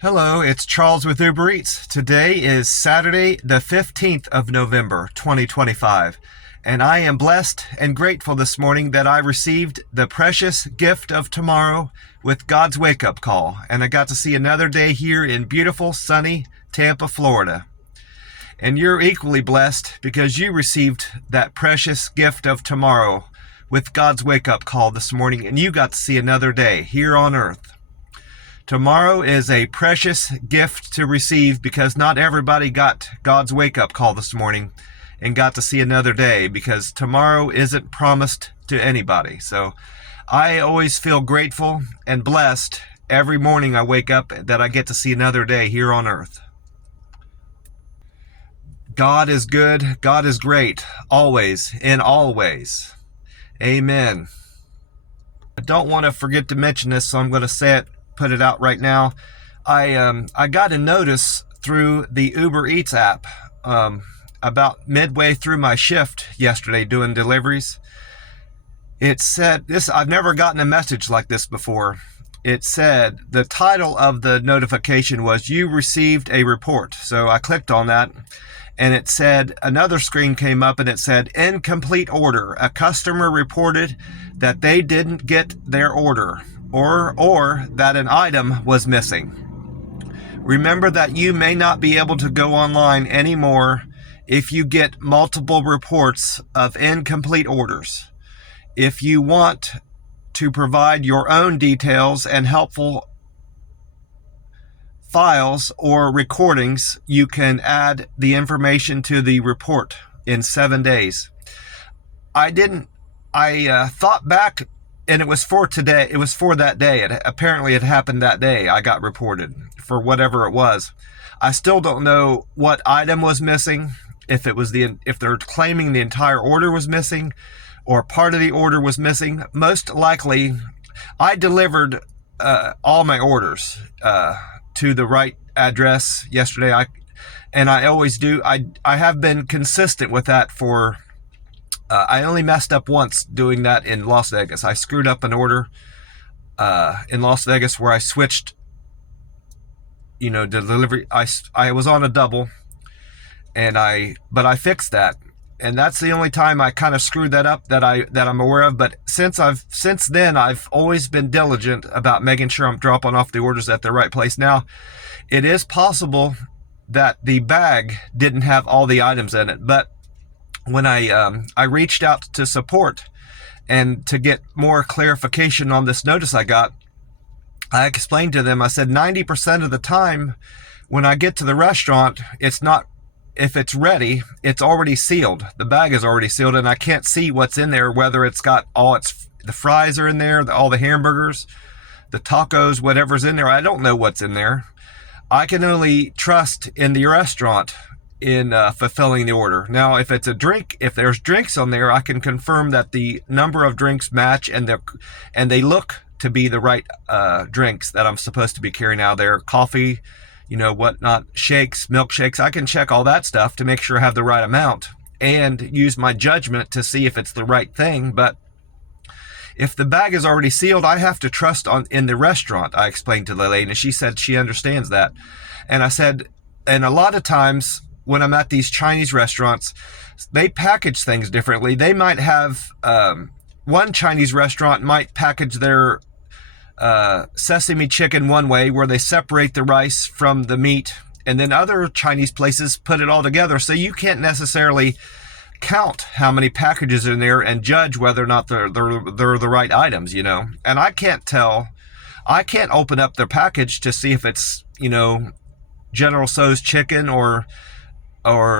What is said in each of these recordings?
Hello, it's Charles with Uber Eats. Today is Saturday, the 15th of November, 2025, and I am blessed and grateful this morning that I received the precious gift of tomorrow with God's wake-up call, and I got to see another day here in beautiful, sunny Tampa, Florida. And you're equally blessed because you received that precious gift of tomorrow with God's wake-up call this morning, and you got to see another day here on earth. Tomorrow is a precious gift to receive because not everybody got God's wake-up call this morning and got to see another day, because tomorrow isn't promised to anybody. So I always feel grateful and blessed every morning I wake up that I get to see another day here on earth. God is good. God is great. Always, in all ways. Amen. I don't want to forget to mention this, so I'm going to say it. Put it out right now. I got a notice through the Uber Eats app about midway through my shift yesterday doing deliveries. It said this. I've never gotten a message like this before. It said the title of the notification was "You received a report." So I clicked on that, and it said, another screen came up and it said, "Incomplete order. A customer reported that they didn't get their order, or that an item was missing. Remember that you may not be able to go online anymore if you get multiple reports of incomplete orders. If you want to provide your own details and helpful files or recordings, you can add the information to the report in 7 days." I thought back, and it was for today. It was for that day. Apparently it happened that day. I got reported for whatever it was. I still don't know what item was missing. If they're claiming the entire order was missing or part of the order was missing. Most likely, I delivered all my orders to the right address yesterday. I always do. I have been consistent with that for. I only messed up once doing that in Las Vegas. I screwed up an order in Las Vegas where I switched, delivery. I was on a double, but I fixed that, and that's the only time I kind of screwed that up that I'm aware of. But since then I've always been diligent about making sure I'm dropping off the orders at the right place. Now, it is possible that the bag didn't have all the items in it, but when I reached out to support and to get more clarification on this notice I got, I explained to them, I said 90% of the time when I get to the restaurant, if it's ready, it's already sealed. The bag is already sealed and I can't see what's in there, whether it's got the fries are in there, all the hamburgers, the tacos, whatever's in there. I don't know what's in there. I can only trust in the restaurant in fulfilling the order. Now, if it's a drink, if there's drinks on there, I can confirm that the number of drinks match and they look to be the right drinks that I'm supposed to be carrying out there. Coffee, whatnot, shakes, milkshakes. I can check all that stuff to make sure I have the right amount and use my judgment to see if it's the right thing. But if the bag is already sealed, I have to trust in the restaurant, I explained to the lady, and she said she understands that. And I said, and a lot of times when I'm at these Chinese restaurants, they package things differently. They might have, one Chinese restaurant might package their sesame chicken one way, where they separate the rice from the meat, and then other Chinese places put it all together. So you can't necessarily count how many packages are in there and judge whether or not they're the right items, And I can't tell. I can't open up their package to see if it's, General Tso's chicken or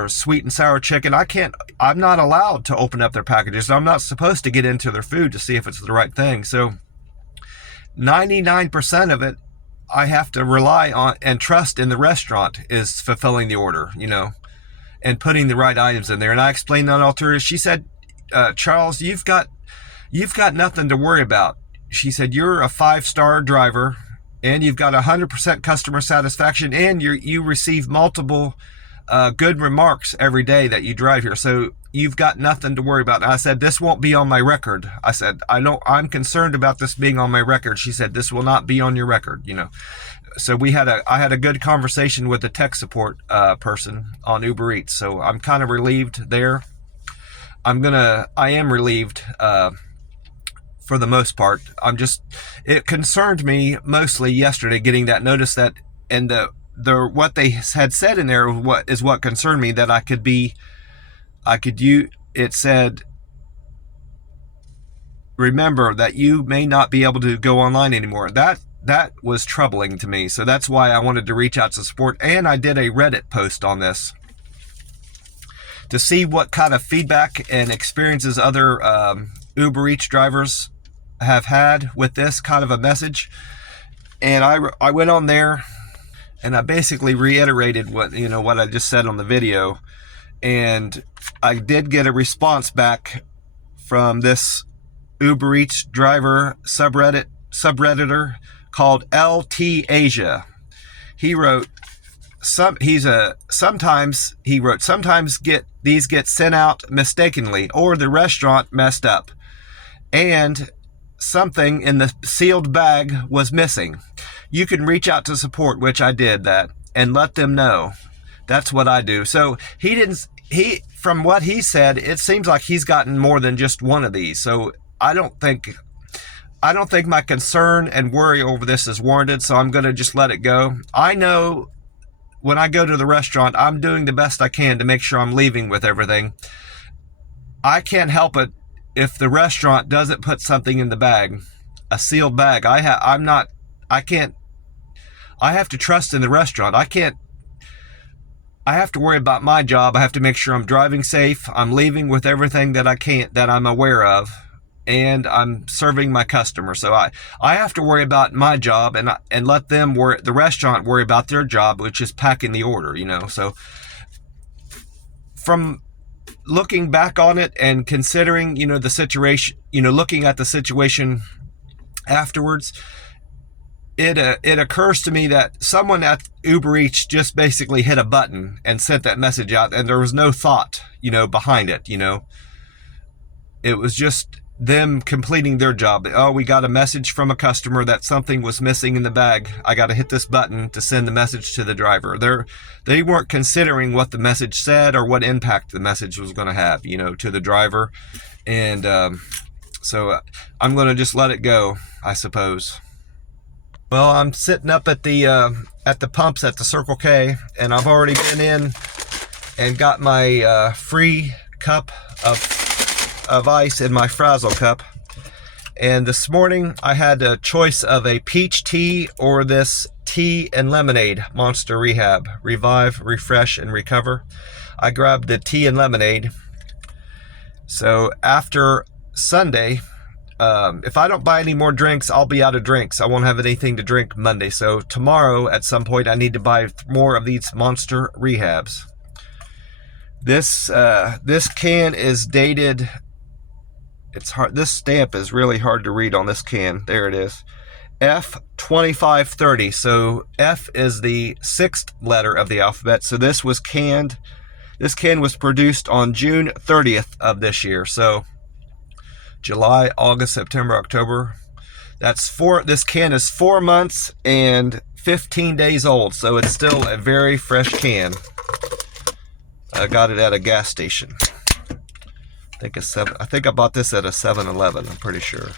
sweet and sour chicken. I'm not allowed to open up their packages. I'm not supposed to get into their food to see if it's the right thing. So 99% of it, I have to rely on and trust in the restaurant is fulfilling the order, and putting the right items in there. And I explained that all to her. She said, Charles, you've got nothing to worry about. She said, you're a 5-star driver and you've got 100% customer satisfaction, and you receive multiple good remarks every day that you drive here. So you've got nothing to worry about. And I said, this won't be on my record. I said, I'm concerned about this being on my record. She said, this will not be on your record, So I had a good conversation with the tech support person on Uber Eats. So I'm kind of relieved there. I am relieved for the most part. It concerned me mostly yesterday getting that notice that, and what they had said in there what concerned me, that it said, remember that you may not be able to go online anymore. That was troubling to me. So that's why I wanted to reach out to support. And I did a Reddit post on this to see what kind of feedback and experiences other Uber Eats drivers have had with this kind of a message. And I went on there and I basically reiterated what I just said on the video. And I did get a response back from this Uber Eats driver subredditor called LT Asia. He wrote, sometimes these get sent out mistakenly, or the restaurant messed up, and something in the sealed bag was missing. You can reach out to support, which I did that, and let them know. That's what I do. So from what he said, it seems like he's gotten more than just one of these. So I don't think my concern and worry over this is warranted, so I'm going to just let it go. I know when I go to the restaurant, I'm doing the best I can to make sure I'm leaving with everything. I can't help it if the restaurant doesn't put something in the bag, a sealed bag. I have to trust in the restaurant. I have to worry about my job. I have to make sure I'm driving safe. I'm leaving with everything that I'm aware of, and I'm serving my customer. So I have to worry about my job and let the restaurant worry about their job, which is packing the order, So from looking back on it and considering, the situation, looking at the situation afterwards, it occurs to me that someone at Uber Eats just basically hit a button and sent that message out, and there was no thought, behind it. It was just them completing their job. Oh, we got a message from a customer that something was missing in the bag. I got to hit this button to send the message to the driver. They weren't considering what the message said or what impact the message was going to have, to the driver. And so I'm going to just let it go, I suppose. Well, I'm sitting up at the pumps at the Circle K, and I've already been in and got my free cup of ice in my Frazzle cup. And this morning I had a choice of a peach tea or this tea and lemonade Monster Rehab. Revive, refresh, and recover. I grabbed the tea and lemonade. So after Sunday, if I don't buy any more drinks, I'll be out of drinks. I won't have anything to drink Monday. So tomorrow at some point I need to buy more of these Monster Rehabs. This can is dated. It's hard. This stamp is really hard to read on this can. There it is. F2530. So F is the 6th letter of the alphabet. So this can was produced on June 30th of this year. So July, August, September, October. This can is 4 months and 15 days old. So it's still a very fresh can. I got it at a gas station. I think I bought this at a 7-Eleven, I'm pretty sure.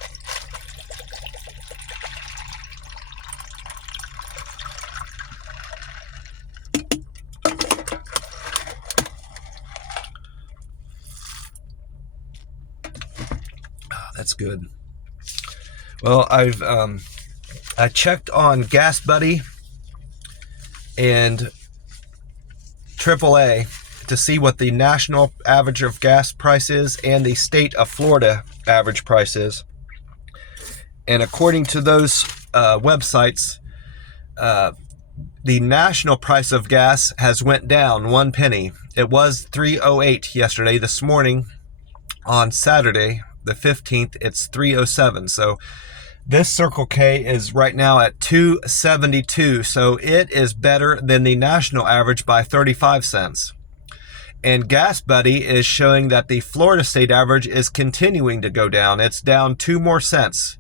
That's good. Well, I checked on Gas Buddy and AAA to see what the national average of gas price is and the state of Florida average price is. And according to those websites, the national price of gas has went down 1 penny. It was $3.08 yesterday. This morning, on Saturday, the 15th, it's $3.07. So this Circle K is right now at $2.72. So it is better than the national average by 35 cents. And Gas Buddy is showing that the Florida state average is continuing to go down. It's down 2 more cents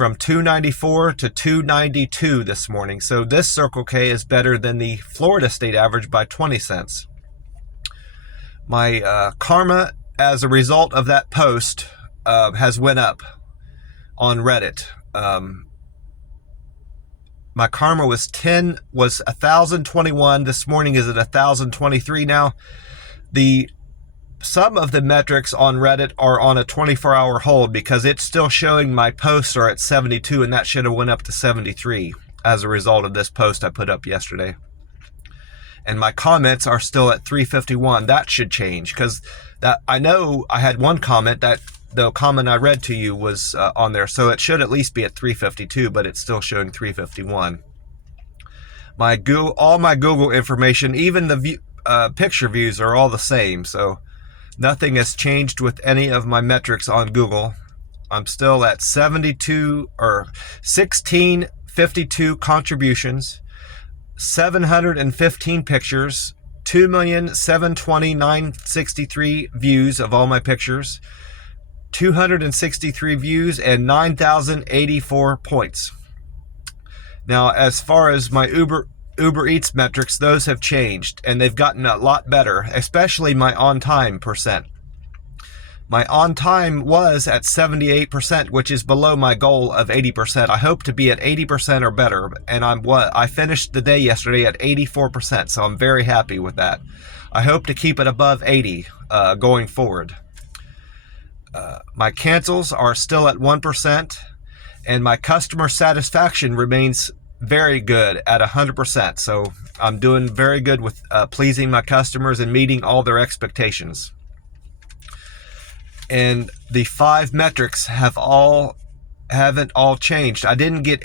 from 294 to 292 this morning. So this Circle K is better than the Florida state average by 20 cents. My karma as a result of that post has went up on Reddit. My karma was 1,021. This morning is at 1,023 now. Some of the metrics on Reddit are on a 24-hour hold because it's still showing my posts are at 72, and that should have went up to 73 as a result of this post I put up yesterday. And my comments are still at 351. That should change because I know I had one comment that the comment I read to you was on there, so it should at least be at 352, but it's still showing 351. All my Google information, even the picture views, are all the same, so nothing has changed with any of my metrics on Google. I'm still at 1652 contributions, 715 pictures, 2,720,963 views of all my pictures, 263 views, and 9,084 points. Now, as far as my Uber Eats metrics, those have changed, and they've gotten a lot better, especially my on-time percent. My on-time was at 78%, which is below my goal of 80%. I hope to be at 80% or better, and I finished the day yesterday at 84%, so I'm very happy with that. I hope to keep it above 80 going forward. My cancels are still at 1%, and my customer satisfaction remains very good at 100%. So I'm doing very good with pleasing my customers and meeting all their expectations. And the 5 metrics haven't all changed. I didn't get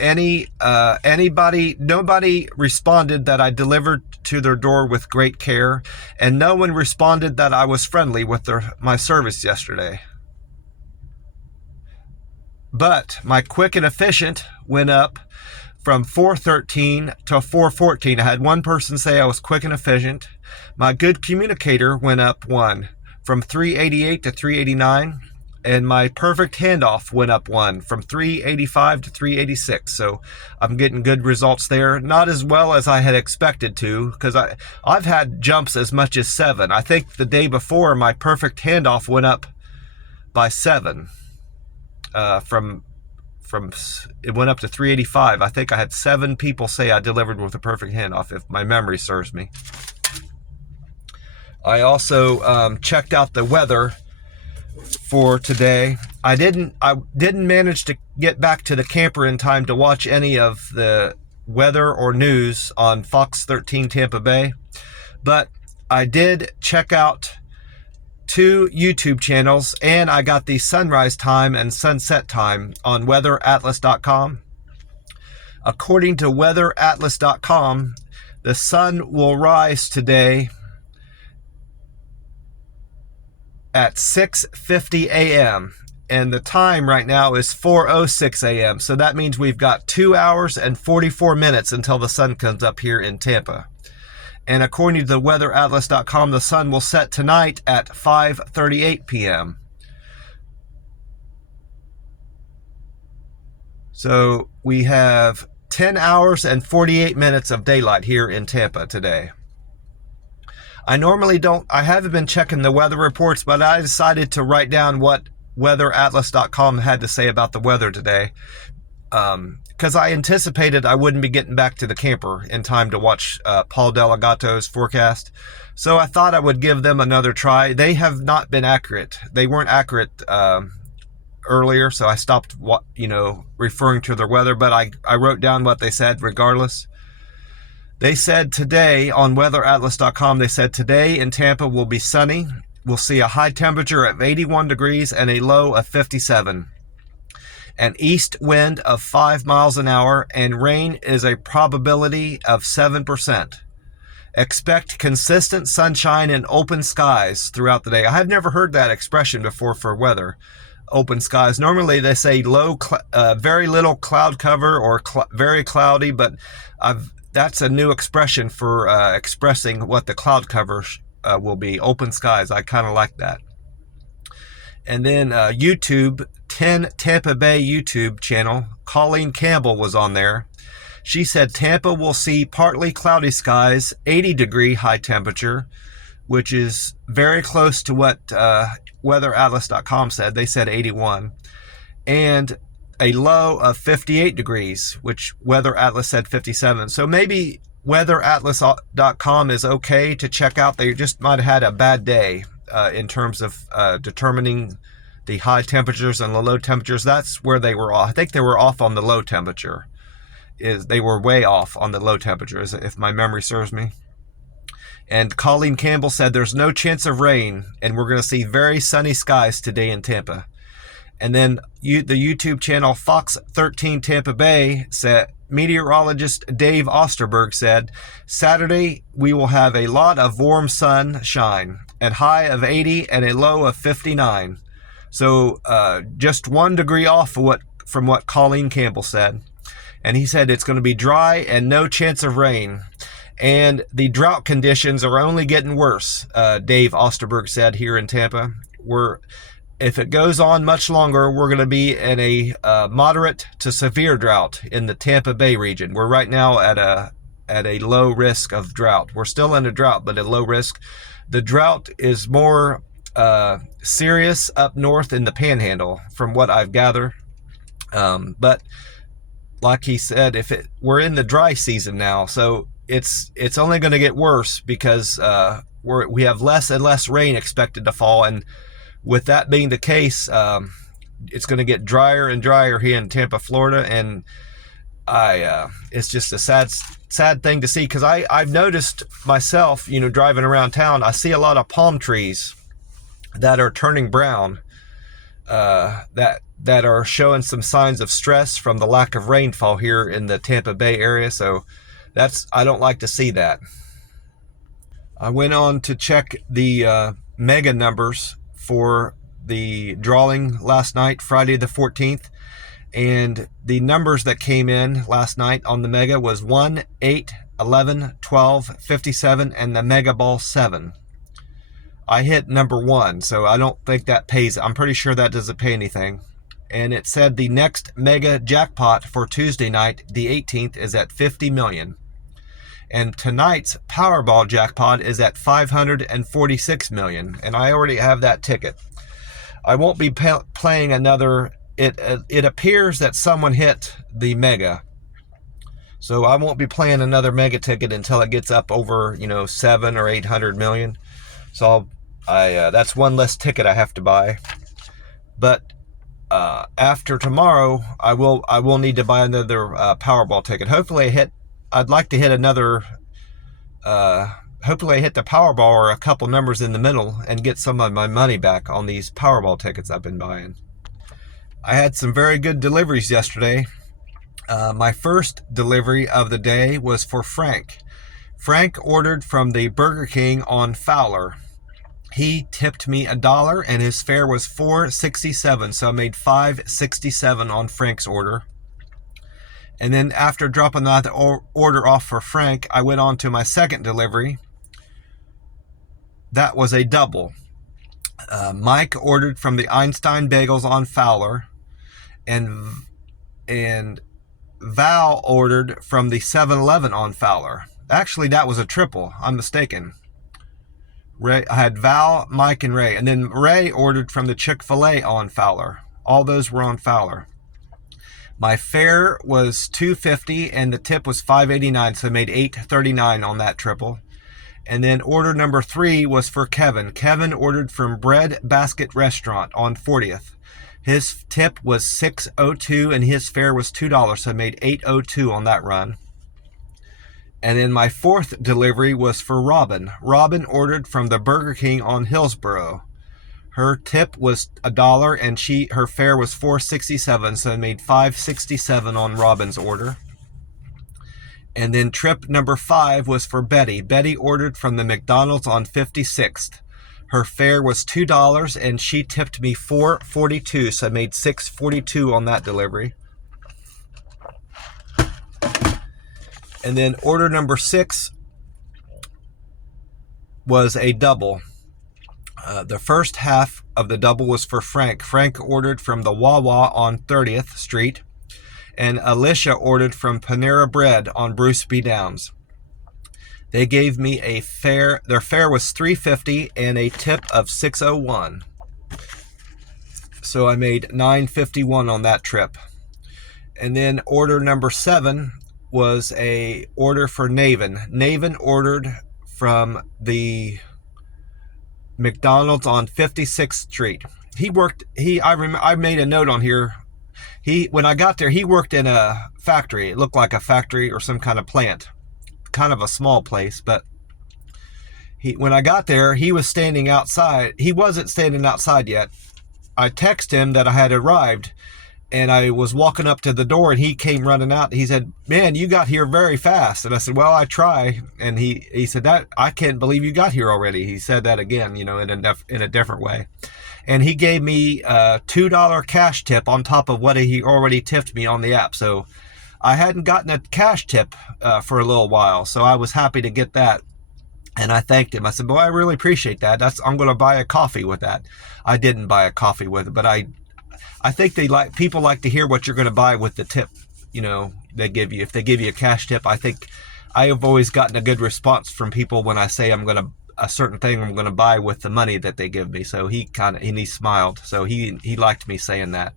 nobody responded that I delivered to their door with great care, and no one responded that I was friendly with my service yesterday. But my quick and efficient went up from 413 to 414. I had one person say I was quick and efficient. My good communicator went up 1 from 388 to 389. And my perfect handoff went up 1 from 385 to 386. So I'm getting good results there. Not as well as I had expected to, because I've had jumps as much as 7. I think the day before my perfect handoff went up by 7. It went up to 385. I think I had 7 people say I delivered with a perfect handoff, if my memory serves me. I also checked out the weather for today. I didn't manage to get back to the camper in time to watch any of the weather or news on Fox 13 Tampa Bay, but I did check out 2 YouTube channels, and I got the sunrise time and sunset time on weatheratlas.com. According to weatheratlas.com, the sun will rise today at 6:50 a.m. and the time right now is 4:06 a.m. So that means we've got 2 hours and 44 minutes until the sun comes up here in Tampa. And according to the weatheratlas.com, the sun will set tonight at 5:38 p.m. So we have 10 hours and 48 minutes of daylight here in Tampa today. I haven't been checking the weather reports, but I decided to write down what weatheratlas.com had to say about the weather today. Because I anticipated I wouldn't be getting back to the camper in time to watch Paul Delgato's forecast. So I thought I would give them another try. They have not been accurate. They weren't accurate earlier, so I stopped referring to their weather, but I wrote down what they said regardless. They said today on weatheratlas.com, they said today in Tampa will be sunny. We'll see a high temperature of 81 degrees and a low of 57. An east wind of 5 miles an hour, and rain is a probability of 7%. Expect consistent sunshine and open skies throughout the day. I have never heard that expression before for weather. Open skies. Normally they say very little cloud cover or very cloudy, but that's a new expression for expressing what the cloud cover will be. Open skies. I kind of like that. And then YouTube 10 Tampa Bay YouTube channel, Colleen Campbell was on there. She said Tampa will see partly cloudy skies, 80-degree high temperature, which is very close to what weatheratlas.com said. They said 81. And a low of 58 degrees, which Weather Atlas said 57. So maybe weatheratlas.com is okay to check out. They just might have had a bad day in terms of determining the high temperatures and the low temperatures. That's where they were off. I think they were off on the low temperature. They were way off on the low temperatures, if my memory serves me. And Colleen Campbell said there's no chance of rain, and we're going to see very sunny skies today in Tampa. And then the YouTube channel Fox 13 Tampa Bay said, meteorologist Dave Osterberg said, Saturday we will have a lot of warm sunshine, a high of 80 and a low of 59. So just 1 degree off from what Colleen Campbell said. And he said it's going to be dry and no chance of rain. And the drought conditions are only getting worse, Dave Osterberg said here in Tampa. If it goes on much longer, we're going to be in a moderate to severe drought in the Tampa Bay region. We're right now at a low risk of drought. We're still in a drought, but at low risk. The drought is more serious up north in the Panhandle, from what I've gathered. But like he said, we're in the dry season now, so it's only going to get worse because we have less and less rain expected to fall, and with that being the case, it's going to get drier and drier here in Tampa, Florida, and it's just a sad thing to see, because I've noticed myself, driving around town, I see a lot of palm trees that are turning brown, that are showing some signs of stress from the lack of rainfall here in the Tampa Bay area. So I don't like to see that. I went on to check the mega numbers for the drawing last night, Friday the 14th, and the numbers that came in last night on the mega was 1, 8, 11, 12, 57, and the mega ball 7. I hit number 1, so I don't think that pays. I'm pretty sure that doesn't pay anything. And it said the next mega jackpot for Tuesday night, the 18th, is at 50 million. And tonight's Powerball jackpot is at 546 million, and I already have that ticket. I won't be playing another. It appears that someone hit the mega, so I won't be playing another mega ticket until it gets up over 7 or 800 million. So that's one less ticket I have to buy. But after tomorrow, I will need to buy another Powerball ticket. Hopefully I'd like to hit another, hopefully I hit the Powerball or a couple numbers in the middle and get some of my money back on these Powerball tickets I've been buying. I had some very good deliveries yesterday. My first delivery of the day was for Frank. Frank ordered from the Burger King on Fowler. He tipped me $1 and his fare was $4.67, so I made $5.67 on Frank's order. And then after dropping that order off for Frank, I went on to my second delivery. That was a double. Mike ordered from the Einstein Bagels on Fowler, and Val ordered from the 7-Eleven on Fowler. Actually, that was a triple. I'm mistaken. I had Val, Mike, and Ray. And then Ray ordered from the Chick-fil-A on Fowler. All those were on Fowler. My fare was $2.50 and the tip was $5.89, so I made $8.39 on that triple. And then order number 3 was for Kevin. Kevin ordered from Bread Basket Restaurant on 40th. His tip was $6.02 and his fare was $2, so I made $8.02 on that run. And then my fourth delivery was for Robin. Robin ordered from the Burger King on Hillsborough. Her tip was $1 and her fare was $4.67, so I made $5.67 on Robin's order. And then trip number 5 was for Betty. Betty ordered from the McDonald's on 56th. Her fare was $2 and she tipped me $4.42, so I made $6.42 on that delivery. And then order number 6 was a double. The first half of the double was for Frank. Frank ordered from the Wawa on 30th Street, and Alicia ordered from Panera Bread on Bruce B. Downs. They gave me a fare. Their fare was $3.50 and a tip of $6.01. So I made $9.51 on that trip. And then order number 7 was a order for Naven. Naven ordered from the McDonald's on 56th Street. I made a note on here. When I got there, he worked in a factory. It looked like a factory or some kind of plant. Kind of a small place, but when I got there, he was standing outside. He wasn't standing outside yet. I texted him that I had arrived, and I was walking up to the door, and he came running out. He said, "Man, you got here very fast." And I said, "Well, I try." And he said, "That I can't believe you got here already." He said that again, in a different way. And he gave me a $2 cash tip on top of what he already tipped me on the app. So I hadn't gotten a cash tip for a little while, so I was happy to get that. And I thanked him. I said, "Boy, I really appreciate that. I'm going to buy a coffee with that." I didn't buy a coffee with it, but I think people like to hear what you're going to buy with the tip, they give you. If they give you a cash tip, I think I have always gotten a good response from people when I say a certain thing I'm going to buy with the money that they give me. So he smiled. So he liked me saying that.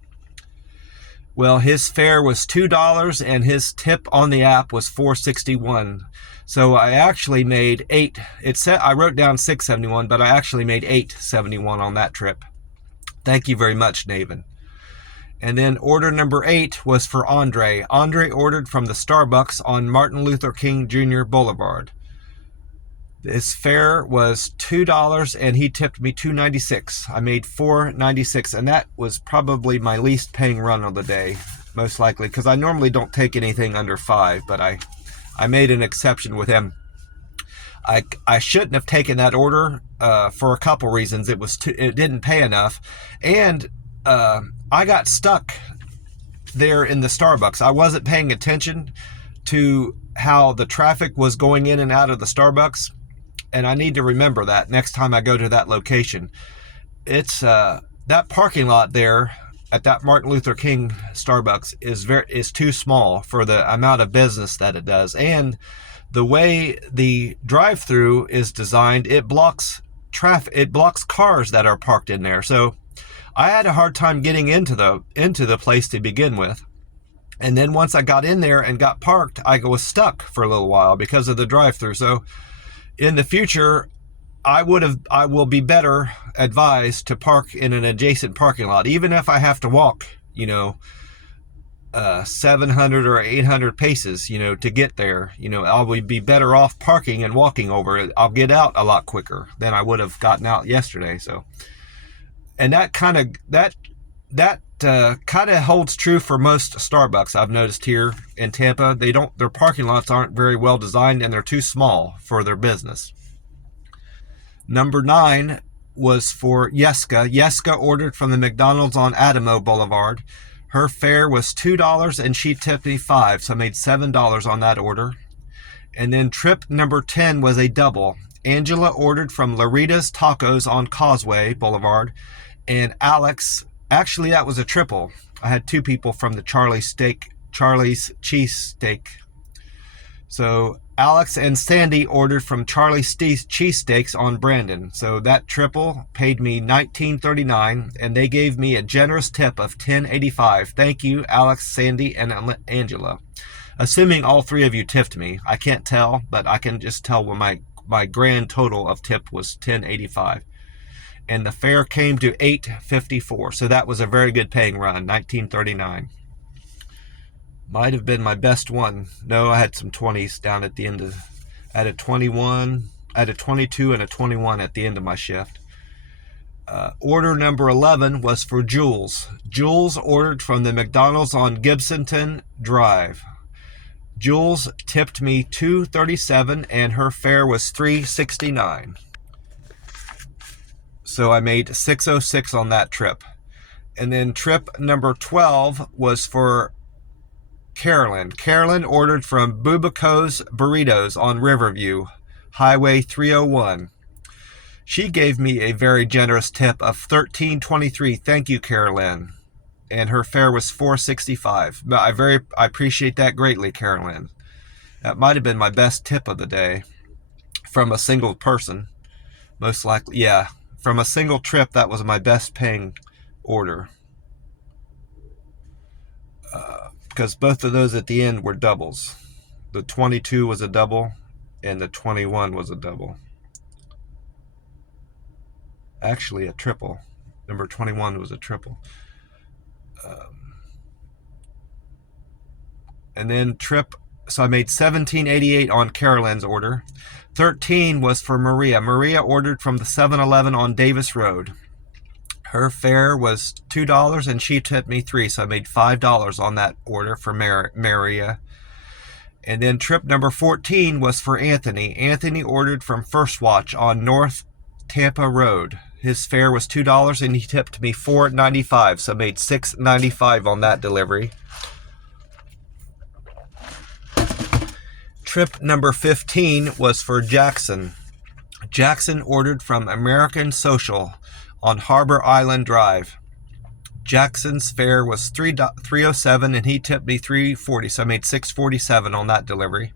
Well, his fare was $2 and his tip on the app was $4.61. So I actually made I wrote down $6.71, but I actually made $8.71 on that trip. Thank you very much, Naven. And then order number 8 was for Andre. Andre ordered from the Starbucks on Martin Luther King Jr. Boulevard. His fare was $2 and he tipped me $2.96. I made $4.96, and that was probably my least paying run of the day, most likely, because I normally don't take anything under $5, but I made an exception with him. I shouldn't have taken that order for a couple reasons. It didn't pay enough, and I got stuck there in the Starbucks. I wasn't paying attention to how the traffic was going in and out of the Starbucks, and I need to remember that next time I go to that location. It's that parking lot there at that Martin Luther King Starbucks is too small for the amount of business that it does, and the way the drive-through is designed, it blocks traffic. It blocks cars that are parked in there. So I had a hard time getting into the place to begin with. And then once I got in there and got parked, I was stuck for a little while because of the drive-through. So in the future, I will be better advised to park in an adjacent parking lot, even if I have to walk, 700 or 800 paces, to get there. I'll be better off parking and walking over it. I'll get out a lot quicker than I would have gotten out yesterday. So, and that kind of holds true for most Starbucks I've noticed here in Tampa. Their parking lots aren't very well designed, and they're too small for their business. Number 9 was for Yeska. Yeska ordered from the McDonald's on Adamo Boulevard. Her fare was $2 and she tipped me $5, so I made $7 on that order. And then trip number 10 was a double. Angela ordered from Larita's Tacos on Causeway Boulevard, and Alex, actually that was a triple. I had 2 people from the Charlie's Cheese Steak. So Alex and Sandy ordered from Charlie's Cheesesteaks on Brandon. So that triple paid me $19.39, and they gave me a generous tip of $10.85. Thank you, Alex, Sandy, and Angela. Assuming all 3 of you tipped me. I can't tell, but I can just tell when my grand total of tip was $10.85. And the fare came to $8.54. So that was a very good paying run, $19.39. Might have been my best one. No, I had some 20s down at the end I had a 21, I had a 22 and a 21 at the end of my shift. Order number 11 was for Jules. Jules ordered from the McDonald's on Gibsonton Drive. Jules tipped me $2.37 and her fare was $3.69. So I made $6.06 on that trip. And then trip number 12 was for Carolyn. Carolyn ordered from Bubico's Burritos on Riverview, Highway 301. She gave me a very generous tip of $13.23. Thank you, Carolyn. And her fare was $4.65. But I appreciate that greatly, Carolyn. That might have been my best tip of the day from a single person. Most likely, yeah. From a single trip, that was my best paying order. Because both of those at the end were doubles. The 22 was a double, and the 21 was a double. Actually, a triple. Number 21 was a triple. And then trip, so I made $17.88 on Carolyn's order. 13 was for Maria. Maria ordered from the 7-Eleven on Davis Road. Her fare was $2 and she tipped me $3, so I made $5 on that order for Maria. And then trip number 14 was for Anthony. Anthony ordered from First Watch on North Tampa Road. His fare was $2 and he tipped me $4.95, so I made $6.95 on that delivery. Trip number 15 was for Jackson. Jackson ordered from American Social on Harbor Island Drive. Jackson's fare was $3.07 and he tipped me $3.40, so I made $6.47 on that delivery.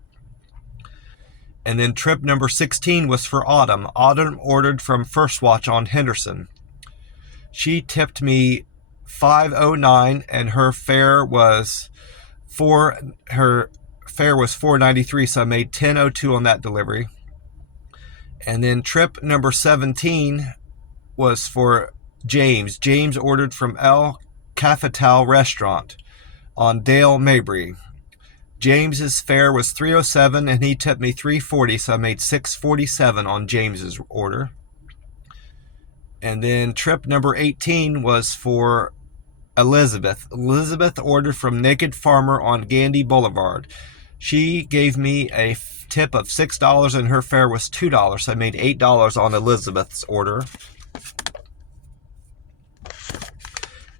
And then trip number 16 was for Autumn. Autumn ordered from First Watch on Henderson. She tipped me $5.09 and her fare was $4.93, so I made $10.02 on that delivery. And then trip number 17 was for James. James ordered from El Cafetal Restaurant on Dale Mabry. James's fare was $3.07 and he tipped me $3.40, so I made $6.47 on James's order. And then trip number 18 was for Elizabeth. Elizabeth ordered from Naked Farmer on Gandy Boulevard. She gave me a tip of $6 and her fare was $2, so I made $8 on Elizabeth's order.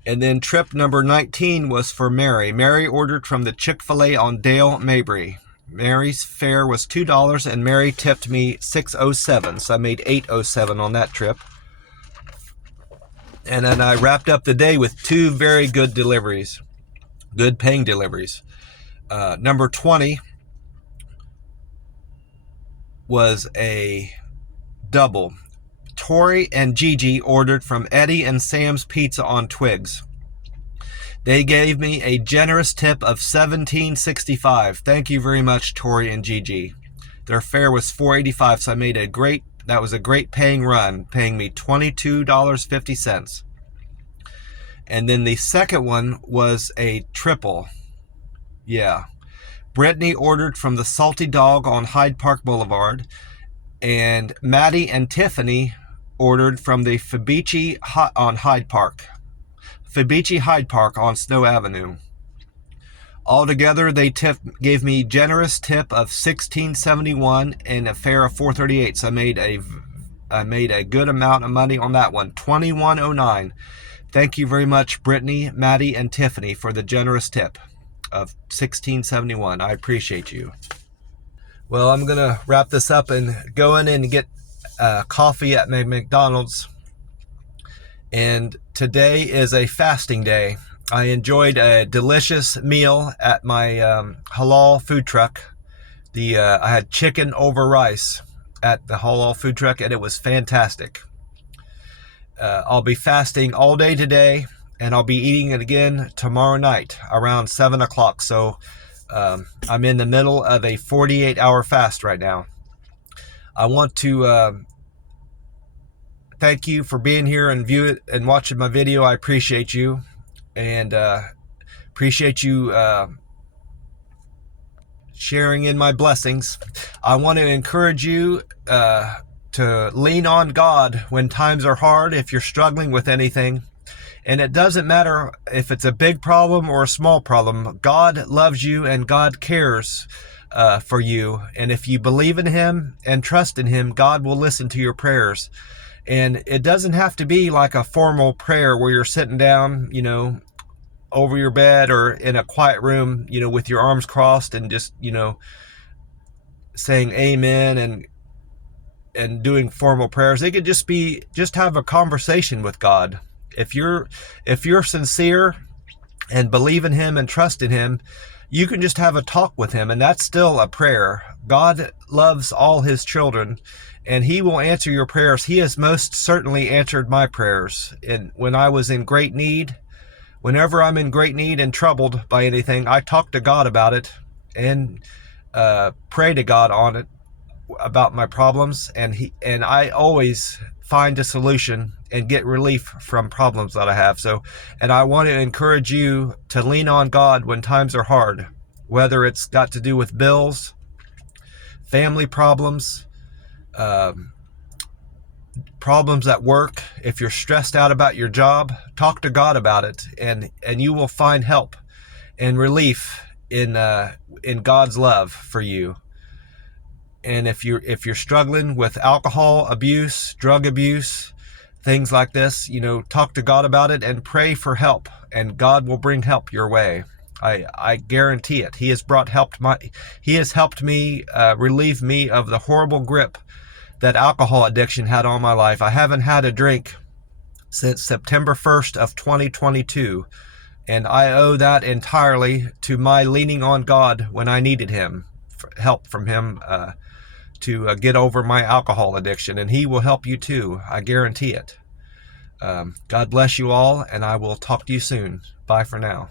And then trip number 19 was for Mary. Mary ordered from the Chick-fil-A on Dale Mabry. Mary's fare was $2 and Mary tipped me $6.07, so I made $8.07 on that trip. And then I wrapped up the day with two very good deliveries, good paying deliveries. Number 20 was a double. Tori and Gigi ordered from Eddie and Sam's Pizza on Twigs. They gave me a generous tip of $17.65. Thank you very much, Tori and Gigi. Their fare was $4.85, so I made that was a great paying run, paying me $22.50. And then the second one was a triple. Yeah. Brittany ordered from the Salty Dog on Hyde Park Boulevard, and Maddie and Tiffany ordered from the Fabici on Hyde Park. Fabici Hyde Park on Snow Avenue. Altogether, they gave me generous tip of $16.71 and a fare of $4.38. So I made a good amount of money on that one, $21.09. Thank you very much, Brittany, Maddie, and Tiffany, for the generous tip of $16.71. I appreciate you. Well, I'm gonna wrap this up and go in and get coffee at my McDonald's. And today is a fasting day. I enjoyed a delicious meal at my halal food truck. I had chicken over rice at the halal food truck, and it was fantastic. I'll be fasting all day today, and I'll be eating it again tomorrow night around 7 o'clock. So I'm in the middle of a 48-hour fast right now. I want to thank you for being here and watching my video. I appreciate you, and appreciate you sharing in my blessings. I want to encourage you to lean on God when times are hard, if you're struggling with anything. And it doesn't matter if it's a big problem or a small problem. God loves you and God cares for you. And if you believe in Him and trust in Him, God will listen to your prayers. And it doesn't have to be like a formal prayer where you're sitting down, over your bed or in a quiet room, with your arms crossed and just, saying amen and and doing formal prayers. It could just be just have a conversation with God. If you're sincere and believe in him and trust in him, you can just have a talk with him, and that's still a prayer. God loves all his children, and he will answer your prayers. He has most certainly answered my prayers. And when I was in great need, whenever I'm in great need and troubled by anything, I talk to God about it and pray to God on it, about my problems, and I always find a solution and get relief from problems that I have. So, and I want to encourage you to lean on God when times are hard, whether it's got to do with bills, family problems, problems at work. If you're stressed out about your job, talk to God about it, and you will find help and relief in God's love for you. And if you're struggling with alcohol abuse, drug abuse, things like this, talk to God about it and pray for help, and God will bring help your way. I guarantee it. He has helped me relieve me of the horrible grip that alcohol addiction had on my life. I haven't had a drink since September 1st of 2022, and I owe that entirely to my leaning on God when I needed him, help from him to get over my alcohol addiction, and he will help you too. I guarantee it. God bless you all, and I will talk to you soon. Bye for now.